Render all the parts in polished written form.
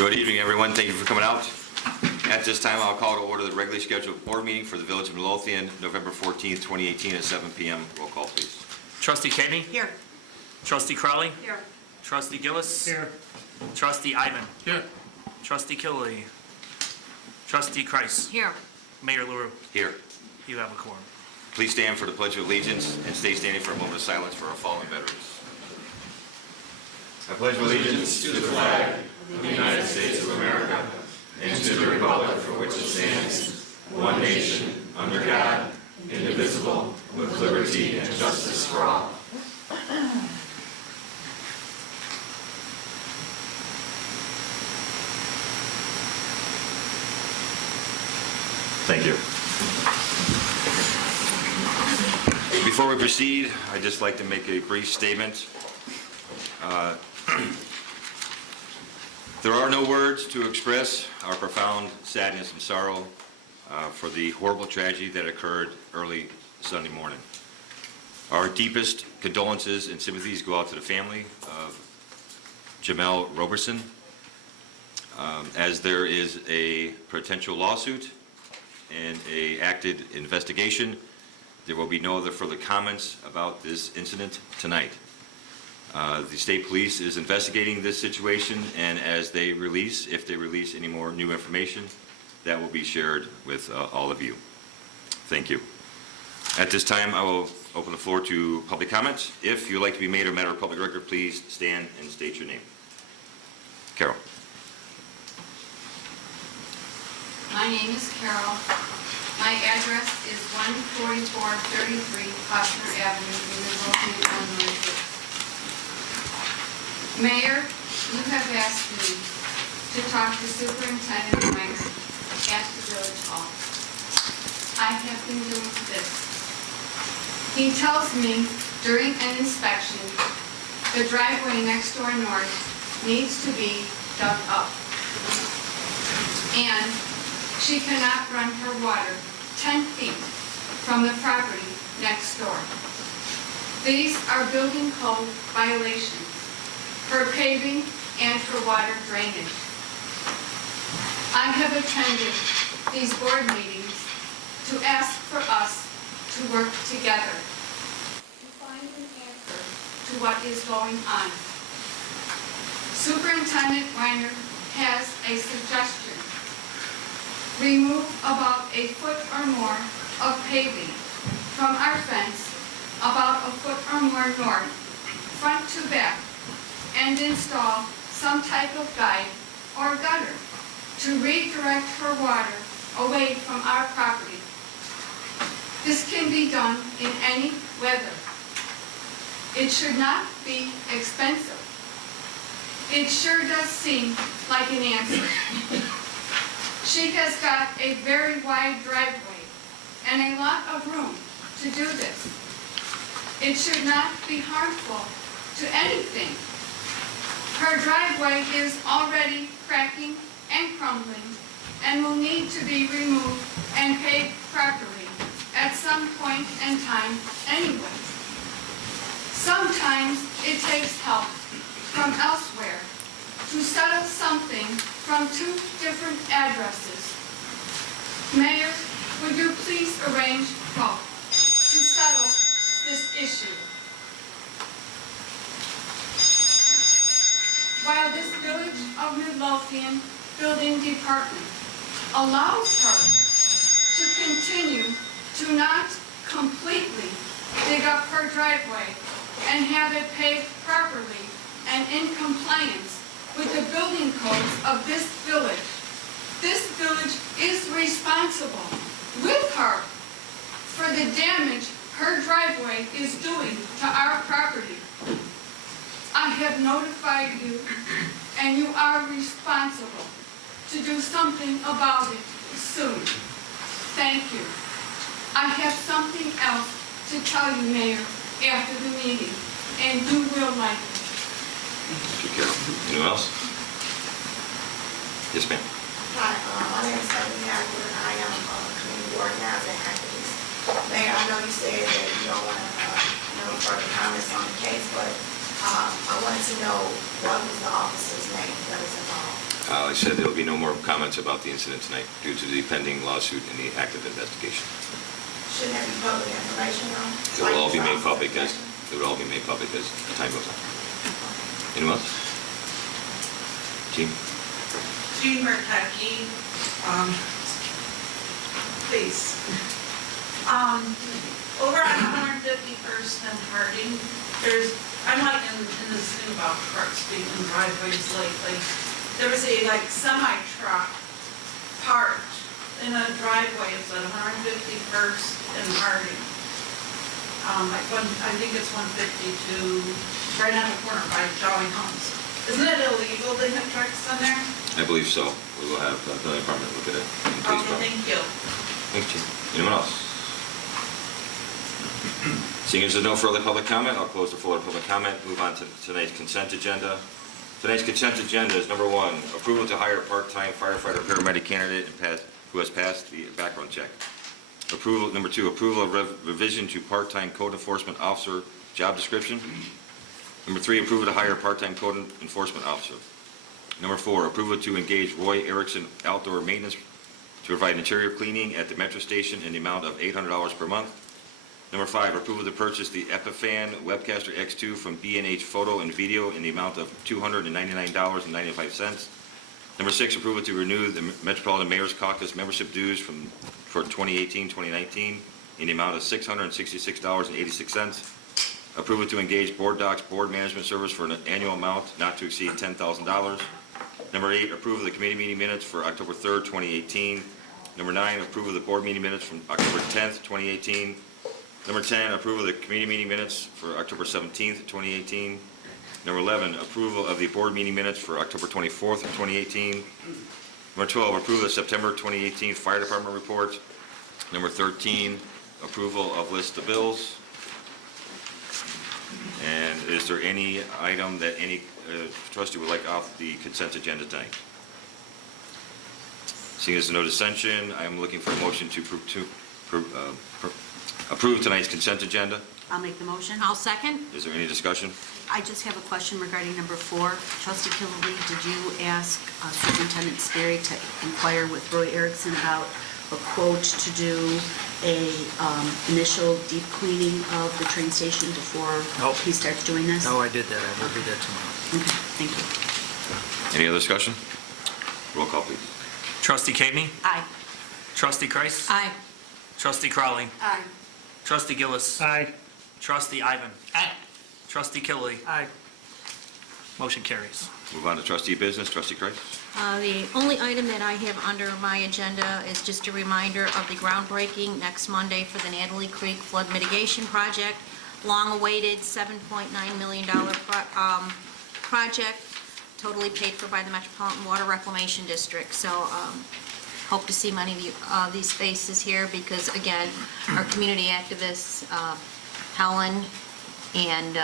Good evening, everyone. Thank you for coming out. At this time, I'll call to order the regularly scheduled board meeting for the Village of Midlothian, November 14th, 2018 at 7 p.m. Roll call, please. Trustee Kenny? Here. Trustee Crowley? Here. Trustee Gillis? Here. Trustee Ivan? Here. Trustee Killelea? Trustee Kreis? Here. Mayor LaRue? Here. You have a quorum. Please stand for the Pledge of Allegiance and stay standing for a moment of silence for our fallen veterans. I pledge allegiance to the flag of the United States of America and to the republic for which it stands, one nation, under God, indivisible, with liberty and justice for all. Thank you. Before we proceed, I'd just like to make a brief statement. There are no words to express our profound sadness and sorrow for the horrible tragedy that occurred early Sunday morning. Our deepest condolences and sympathies go out to the family of Jamel Roberson. As there is a potential lawsuit and an active investigation, there will be no other further comments about this incident tonight. The state police is investigating this situation, and as they release, if they release any more new information, that will be shared with all of you. Thank you. At this time, I will open the floor to public comments. If you'd like to be made a matter of public record, please stand and state your name. Carol. My name is Carol. My address is 14433 Hofner Avenue in Midlothian, Illinois. Mayor, you have asked me to talk to Superintendent Meyer at the Village Hall. I have been doing this. He tells me during an inspection, the driveway next door north needs to be dug up. And she cannot run her water 10 feet from the property next door. These are building code violations for paving and for water drainage. I have attended these board meetings to ask for us to work together to find an answer to what is going on. Superintendent Weiner has a suggestion. Remove about a foot or more of paving from our fence, about a foot or more north, front to back, and install some type of guide or gutter to redirect her water away from our property. This can be done in any weather. It should not be expensive. It sure does seem like an answer. She has got a very wide driveway and a lot of room to do this. It should not be harmful to anything. Her driveway is already cracking and crumbling and will need to be removed and paved properly at some point in time anyway. Sometimes it takes help from elsewhere to settle something from two different addresses. Mayor, would you please arrange both to settle this issue? While this Village of Midlothian Building Department allows her to continue to not completely dig up her driveway and have it paved properly and in compliance with the building codes of this village is responsible with her for the damage her driveway is doing to our property. I have notified you, and you are responsible to do something about it soon. Thank you. I have something else to tell you, Mayor, after the meeting, and you will like it. Thank you, Carol. Anyone else? Yes, ma'am. Hi, my name is Stephanie Hagwood, and I am a community organizer and activist. Mayor, I know you said that you don't want to further comments on the case, but I wanted to know what was the officer's name that was involved. Like I said, there will be no more comments about the incident tonight due to the pending lawsuit and the active investigation. Shouldn't that be public information, though? It will all be made public as time goes on. Anyone else? Team? Jean Martecki, please. Over on 151st and Harding, I'm like in this thing about trucks being in driveways lately. There was a semi-truck parked in a driveway, it's at 151st and Harding. I think it's 152, right on the corner by Jolly Homes. Isn't it illegal to have trucks in there? I believe so. We will have the building department look at it. and police Okay, department. thank you. Thank you. Anyone else? Seeing as there's no further public comment, I'll close the floor to public comment. Move on to tonight's consent agenda. Tonight's consent agenda is number 1, approval to hire a part-time firefighter paramedic candidate who has passed the background check. Approval, number 2, approval of revision to part-time code enforcement officer job description. Number 3, approval to hire a part-time code enforcement officer. Number 4, approval to engage Roy Erickson Outdoor Maintenance to provide interior cleaning at the metro station in the amount of $800 per month. Number 5, approval to purchase the Epiphan Webcaster X2 from B&H Photo and Video in the amount of $299.95. Number 6, approval to renew the Metropolitan Mayor's Caucus membership dues for 2018-2019 in the amount of $666.86. Approval to engage Board Docs Board Management Service for an annual amount not to exceed $10,000. Number 8, approval of the committee meeting minutes for October 3rd, 2018. Number 9, approval of the board meeting minutes from October 10th, 2018. Number 10, approval of the committee meeting minutes for October 17th, 2018. Number 11, approval of the board meeting minutes for October 24th, 2018. Number 12, approval of September 2018 Fire Department report. Number 13, approval of list of bills. And is there any item that any trustee would like off the consent agenda tonight? Seeing as no dissension, I am looking for a motion to approve tonight's consent agenda. I'll make the motion. I'll second. Is there any discussion? I just have a question regarding number 4. Trustee Killelea, did you ask Superintendent Sperry to inquire with Roy Erickson about a quote to do a initial deep cleaning of the train station before Nope. he starts doing this? No, I did that. I will do that tomorrow. Okay, thank you. Any other discussion? Roll call, please. Trustee Kami? Aye. Trustee Kreis? Aye. Trustee Crowley? Aye. Trustee Gillis? Aye. Trustee Ivan? Aye. Trustee Killelea? Aye. Motion carries. Move on to trustee business. Trustee Kreis. The only item that I have under my agenda is just a reminder of the groundbreaking next Monday for the Natalie Creek Flood Mitigation Project, long-awaited $7.9 million project, totally paid for by the Metropolitan Water Reclamation District. So hope to see many of these faces here because, again, our community activists, Helen and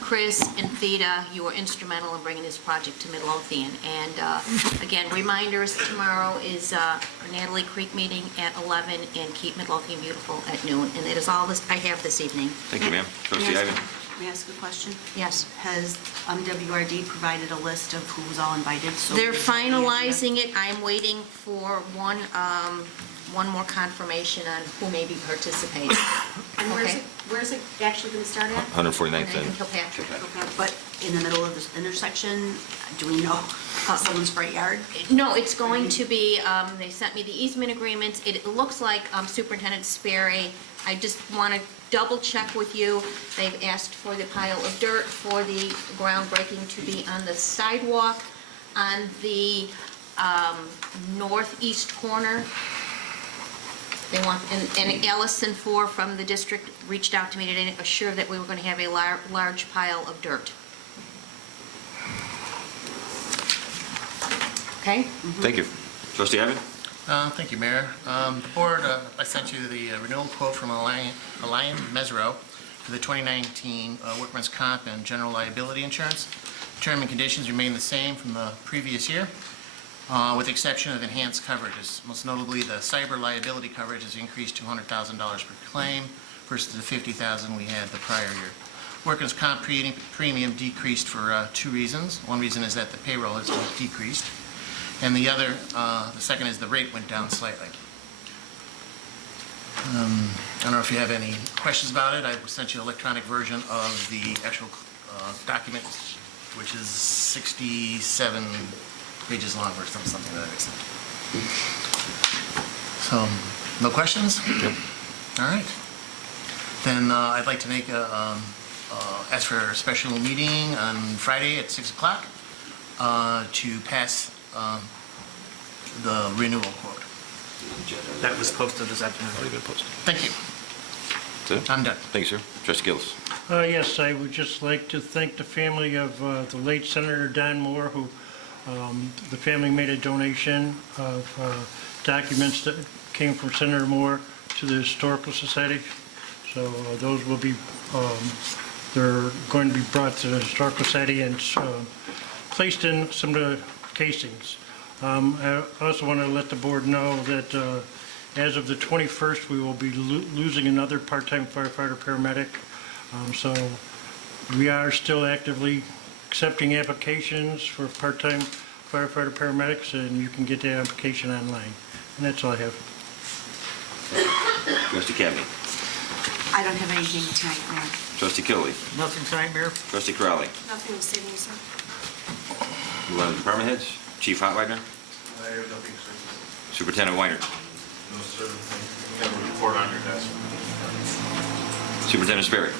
Chris and Theda, you were instrumental in bringing this project to Midlothian. And again, reminders, tomorrow is our Natalie Creek meeting at 11 and Keep Midlothian Beautiful at noon. And that is all this I have this evening. Thank you, ma'am. Trustee Ivan. May I ask a question? Yes. Has WRD provided a list of who was all invited? So They're we have any idea? finalizing it. I'm waiting for one more confirmation on who may be participating. And Okay. where's it actually going to start at? 149th And and Kilpatrick. Okay, but in the middle of this intersection, do we know someone's front yard? No, it's going to be, they sent me the easement agreements. It looks like Superintendent Sperry, I just want to double check with you. They've asked for the pile of dirt for the groundbreaking to be on the sidewalk on the northeast corner. They want, and Allison Four from the district reached out to me today to assure that we were going to have a large pile of dirt. Okay? thank you. Trustee Ivan. Thank you, Mayor. The board, I sent you the renewal quote from Alliant Mesro for the 2019 workman's comp and general liability insurance. Term and conditions remain the same from the previous year, with the exception of enhanced coverages. Most notably, the cyber liability coverage has increased to $100,000 per claim versus the $50,000 we had the prior year. Workers' comp premium decreased for 2 reasons. One reason is that the payroll has decreased. And the other, the second is the rate went down slightly. I don't know if you have any questions about it. I sent you an electronic version of the actual document, which is 67 pages long or something like that. So, no questions? All right. Then I'd like to make ask for a special meeting on Friday at 6 o'clock to pass the renewal quote. That was posted this afternoon. Already been posted. Thank you. That's it? I'm done. Thank you, sir. Trustee Gillis. Yes, I would just like to thank the family of the late Senator Don Moore, who the family made a donation of documents that came from Senator Moore to the Historical Society. So those will be, they're going to be brought to the Historical Society and placed in some of the casings. I also want to let the board know that as of the 21st, we will be losing another part-time firefighter paramedic. So we are still actively accepting applications for part-time firefighter paramedics, and you can get that application online. And that's all I have. Trustee Cabney. I don't have anything tonight, Mayor. Trustee Killy. Nothing tonight, Mayor? Trustee Crowley. Nothing to say, sir. Move on to department heads. Chief Hotwagner. I have nothing, sir. Superintendent Weiner. No, sir. We have a report on your desk. Superintendent Sperry.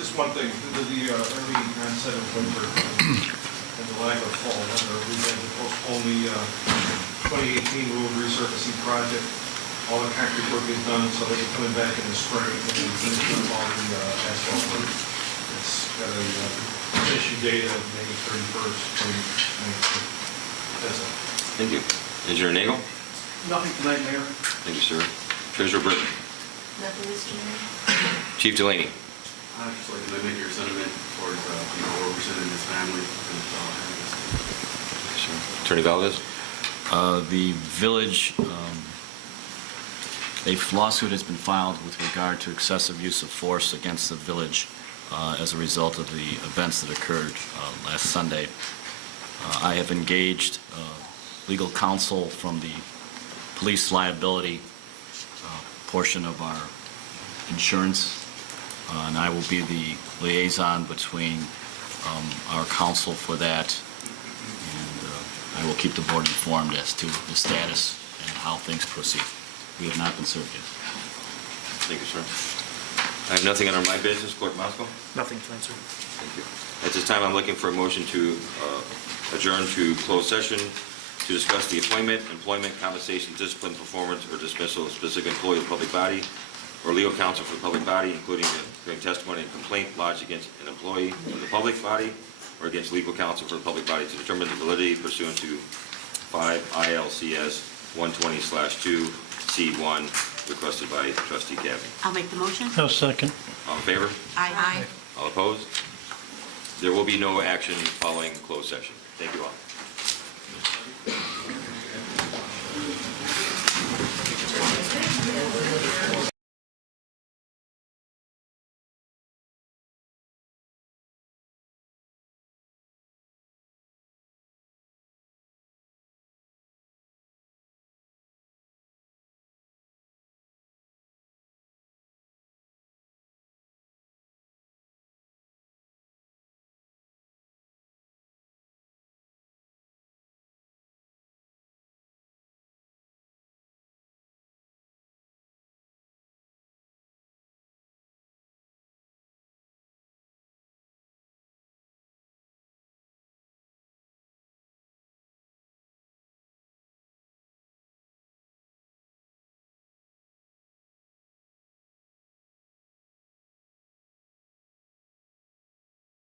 Just one thing, due to the early onset of winter and the lack of fall weather, we had to postpone the 2018 road resurfacing project. All the concrete work is done, so they can come in back in the spring and we finish up all the asphalt work. It's got a finishing date of May 31st, 2019. That's all. Thank you. Engineer Nagel. Nothing tonight, Mayor. Thank you, sir. Treasurer Burton. Nothing, Mr. Mayor. Chief Delaney. I'd just like to mimic your sentiment towards, Roberson and his family. And that's all I have to say. Thank you, sir. Attorney Valdez. The village, a lawsuit has been filed with regard to excessive use of force against the village as a result of the events that occurred last Sunday. I have engaged legal counsel from the police liability portion of our insurance, and I will be the liaison between our counsel for that, and I will keep the board informed as to the status and how things proceed. We have not been served yet. Thank you, sir. I have nothing under my business. Clerk Moscow. Nothing tonight, sir. Thank you. At this time, I'm looking for a motion to adjourn to closed session to discuss the appointment, employment, compensation, discipline, performance, or dismissal of specific employee of the public body or legal counsel for the public body, including hearing testimony and complaint lodged against an employee of the public body or against legal counsel for the public body to determine the validity pursuant to 5 ILCS 120/2C1, requested by Trustee Cabney. I'll make the motion. I'll second. All in favor? Aye. All opposed? There will be no action following closed session. Thank you all.